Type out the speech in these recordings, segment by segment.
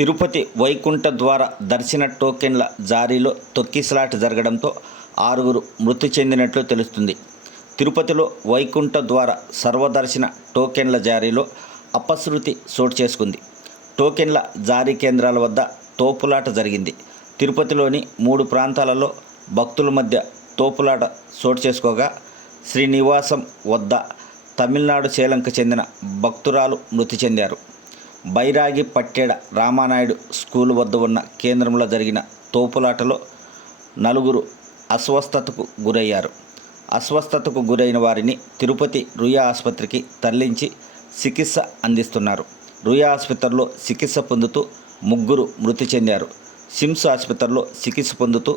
తిరుపతి వైకుంఠ ద్వార దర్శన టోకెన్ల జారీలో తొక్కిసలాట జరగడంతో 6 మృతి చెందినట్లు తెలుస్తుంది. తిరుపతిలో వైకుంఠ ద్వార సర్వదర్శన టోకెన్ల జారీలో అపశృతి చోటు చేసుకుంది. టోకెన్ల జారీ కేంద్రాల వద్ద తోపులాట జరిగింది. తిరుపతిలోని 3 ప్రాంతాలలో భక్తుల మధ్య తోపులాట చోటు చేసుకోగా శ్రీనివాసం వద్ద తమిళనాడు సేలంకు చెందిన భక్తురాలు మృతి చెందారు. బైరాగి పట్టేడ రామానాయుడు స్కూల్ వద్ద ఉన్న కేంద్రంలో జరిగిన తోపులాటలో 4 అస్వస్థతకు గురయ్యారు. అస్వస్థతకు గురైన వారిని తిరుపతి రుయా ఆసుపత్రికి తరలించి చికిత్స అందిస్తున్నారు. రుయా ఆసుపత్రిలో చికిత్స పొందుతూ 3 మృతి చెందారు. సిమ్స్ ఆసుపత్రిలో చికిత్స పొందుతూ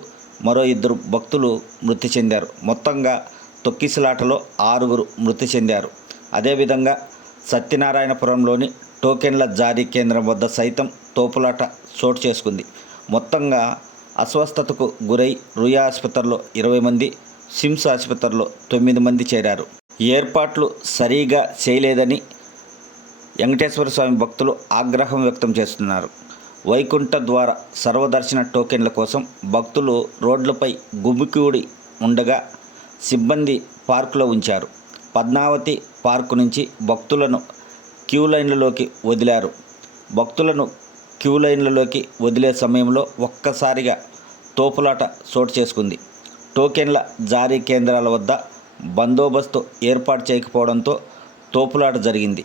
మరో 2 భక్తులు మృతి చెందారు. మొత్తంగా తొక్కిసలాటలో 6 మృతి చెందారు. అదేవిధంగా సత్యనారాయణపురంలోని టోకెన్ల జారీ కేంద్రం వద్ద సైతం తోపులాట చోటు చేసుకుంది. మొత్తంగా అస్వస్థతకు గురై రుయా ఆసుపత్రిలో 20 మంది, సిమ్స్ ఆసుపత్రిలో 9 మంది చేరారు. ఏర్పాట్లు సరిగా చేయలేదని వెంకటేశ్వర స్వామి భక్తులు ఆగ్రహం వ్యక్తం చేస్తున్నారు. వైకుంఠ ద్వార సర్వదర్శన టోకెన్ల కోసం భక్తులు రోడ్లపై గుమికూడి ఉండగా సిబ్బంది పార్కులో ఉంచారు. పద్మావతి పార్కు నుంచి భక్తులను క్యూ లైన్లలోకి వదిలారు. భక్తులను క్యూ లైన్లలోకి వదిలే సమయంలో ఒక్కసారిగా తోపులాట చోటు చేసుకుంది. టోకెన్ల జారీ కేంద్రాల వద్ద బందోబస్తు ఏర్పాటు చేయకపోవడంతో తోపులాట జరిగింది.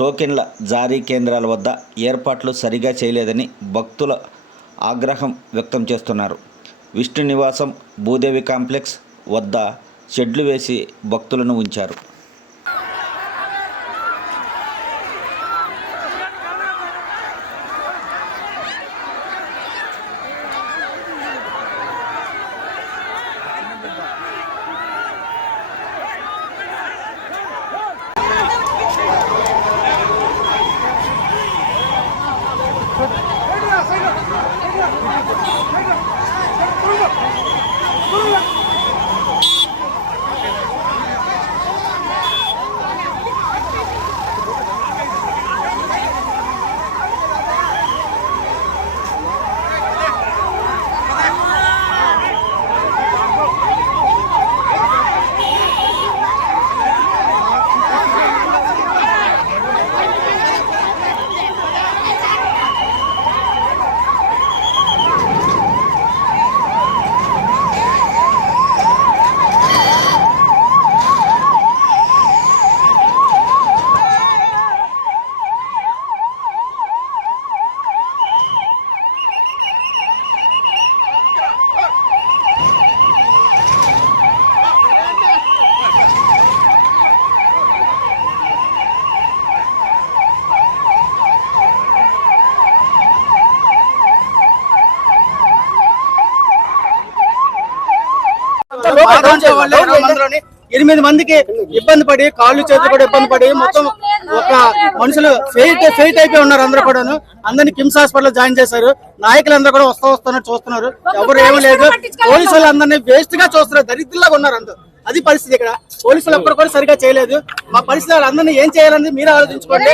టోకెన్ల జారీ కేంద్రాల వద్ద ఏర్పాట్లు సరిగా చేయలేదని భక్తుల ఆగ్రహం వ్యక్తం చేస్తున్నారు. విష్ణు నివాసం భూదేవి కాంప్లెక్స్ వద్ద షెడ్లు వేసి భక్తులను ఉంచారు. మందిలోని 8 మందికి ఇబ్బంది పడి కాళ్ళు చేతులు కూడా ఇబ్బంది పడి మొత్తం ఒక మనుషులు ఫెయిట్ అయిపోయి ఉన్నారు. అందరూ కూడా అందరినీ కిమ్స్ హాస్పిటల్ జాయిన్ చేశారు. నాయకులందరూ కూడా వస్తున్నారు, చూస్తున్నారు. ఎవరు ఏమీ లేదు. పోలీసులు అందరినీ వేస్ట్ గా చూస్తున్నారు. దరిద్రులాగా ఉన్నారు అందరూ. అది పరిస్థితి. ఇక్కడ పోలీసులు ఎప్పుడు కూడా సరిగా చేయలేదు. మా పరిస్థితి అందరినీ ఏం చేయాలని మీరు ఆలోచించుకోండి.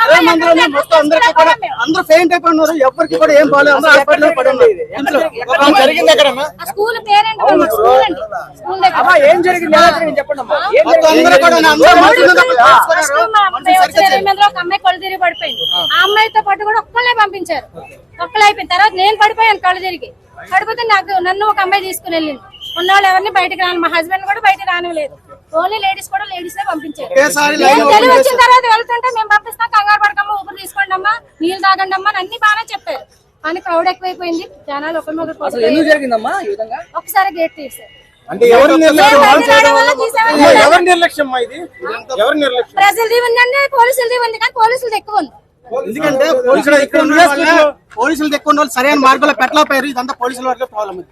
20 మందిలోనే మొత్తం అందరికీ కూడా అందరూ ఫెయింట్ అయిపోయి ఉన్నారు. ఎవరికి కూడా ఏం బాగాలేదు. అందరూ హాస్పిటల్ పడి ఉన్నారు. జరిగింది ఎక్కడ ఏం జరిగింది చెప్పండి. అందరూ కూడా అమ్మాయి కళ్ళు తిరిగి పడిపోయింది. ఆ అమ్మాయితో పాటు కూడా ఒక్కళ్ళే పంపించారు. ఒక్కళ్ళు అయిపోయిన తర్వాత నేను పడిపోయాను. కళ్ళు తిరిగి పడిపోతే నన్ను ఒక అమ్మాయి తీసుకుని వెళ్ళింది. ఉన్నవాళ్ళు ఎవరిని బయటకు రాను, మా హస్బెండ్ కూడా బయట రానివ్వలేదు. ఓన్లీ లేడీస్ కూడా లేడీస్ పంపించారు. తెలివి వచ్చిన తర్వాత వెళ్తుంటే మేము పంపిస్తాం, కంగారు పడకమ్మా, ఊపిరి తీసుకోండి అమ్మా, నీళ్ళు తాగండి అమ్మా అన్ని బాగానే చెప్పారు. కానీ క్రౌడ్ ఎక్కువైపోయింది. జనాలు ఒకసారి గేట్ తీసారు. ప్రజలది ఉందండి, పోలీసులది ఉంది. కానీ పోలీసులది ఎక్కువ ఉంది. ఎందుకంటే పోలీసులు ఎక్కువ ఉన్న వాళ్ళు సరైన మార్గంలో పెట్టలేకపోయారు. ఇదంతా పోలీసుల వరకు ప్రాబ్లం.